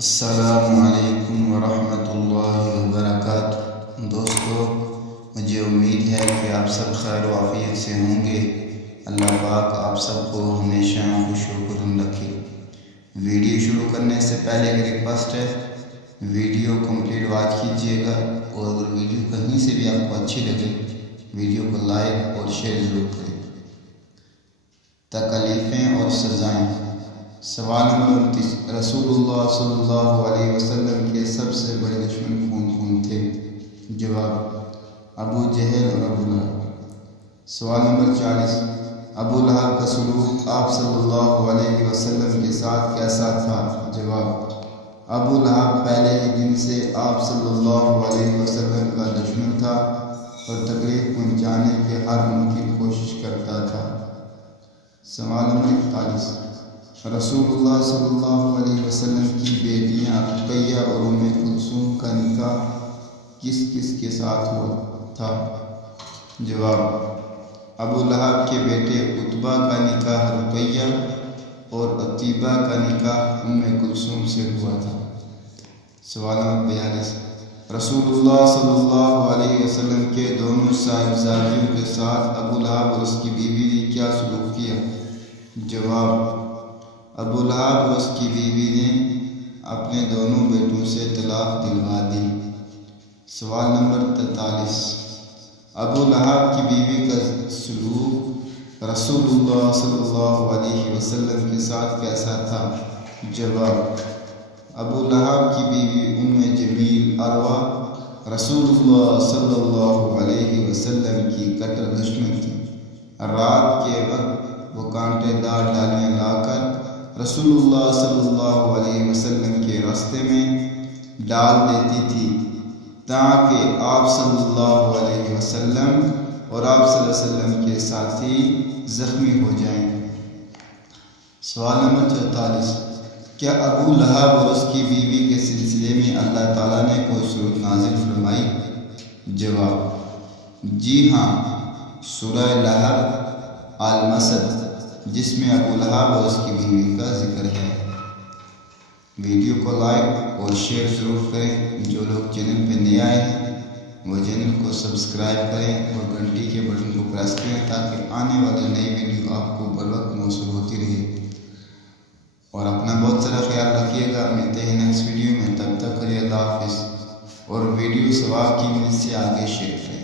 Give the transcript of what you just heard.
السلام علیکم ورحمۃ اللہ وبرکاتہ۔ دوستو، مجھے امید ہے کہ آپ سب خیر و عافیت سے ہوں گے۔ اللہ پاک آپ سب کو ہمیشہ خوش و خرم رکھے۔ ویڈیو شروع کرنے سے پہلے ایک ریکویسٹ ہے، ویڈیو کمپلیٹ واچ کیجیے گا، اور اگر ویڈیو کہیں سے بھی آپ کو اچھی لگے ویڈیو کو لائک اور شیئر ضرور کریں۔ تکلیفیں اور سزائیں۔ سوال نمبر 29، رسول اللہ صلی اللہ علیہ وسلم کے سب سے بڑے دشمن کون تھے؟ جواب، ابو جہل اور ابو لہب۔ سوال نمبر 40، ابو لہب کا سلوک آپ صلی اللہ علیہ وسلم کے ساتھ کیسا تھا؟ جواب، ابو لہب پہلے ہی دن سے آپ صلی اللہ علیہ وسلم کا دشمن تھا اور تکلیف پہنچانے کی ہر ممکن کوشش کرتا تھا۔ سوال نمبر 41، رسول اللہ صلی اللہ علیہ وسلم کی بیٹیاں رقیہ اور ام کلثوم کا نکاح کس کس کے ساتھ ہوا تھا؟ جواب، ابو لہب کے بیٹے عتبہ کا نکاح رقیہ اور عتیبہ کا نکاح ام کلثوم سے ہوا تھا۔ سوال نمبر 42، رسول اللہ صلی اللہ علیہ وسلم کے دونوں صاحبزادیوں کے ساتھ ابو لہب اور اس کی بیوی نے کیا سلوک کیا؟ جواب، ابو لہب اور اس کی بیوی نے اپنے دونوں بیٹوں سے طلاق دلوا دی۔ سوال نمبر 43، ابو لہب کی بیوی کا سلوک رسول اللہ صلی اللہ علیہ وسلم کے ساتھ کیسا تھا؟ جواب، ابو لہب کی بیوی ام جمیل عروہ رسول اللہ صلی اللہ علیہ وسلم کی کٹر دشمن تھی۔ رات کے وقت وہ کانٹے دار ڈالیاں لا کر رسول اللہ صلی اللہ علیہ وسلم کے راستے میں ڈال دیتی تھی تاکہ آپ صلی اللہ علیہ وسلم اور آپ صلی اللہ علیہ وسلم کے ساتھی زخمی ہو جائیں۔ سوال نمبر 44، کیا ابو لہب اور اس کی بیوی کے سلسلے میں اللہ تعالیٰ نے کوئی سورت نازل فرمائی؟ جواب، جی ہاں، سورہ لہب المسد، جس میں ابو لہب اور اس کی بیوی کا ذکر ہے۔ ویڈیو کو لائک اور شیئر ضرور کریں۔ جو لوگ چینل پہ نئے آئے ہیں وہ چینل کو سبسکرائب کریں اور گھنٹی کے بٹن کو پریس کریں تاکہ آنے والی نئی ویڈیو آپ کو بر وقت موصول ہوتی رہے۔ اور اپنا بہت سارا خیال رکھیے گا۔ ملتے ہیں نیکسٹ ویڈیو میں، تب تک کے لیے اللہ حافظ، اور ویڈیو ثواب کی نیت سے آگے شیئر کریں۔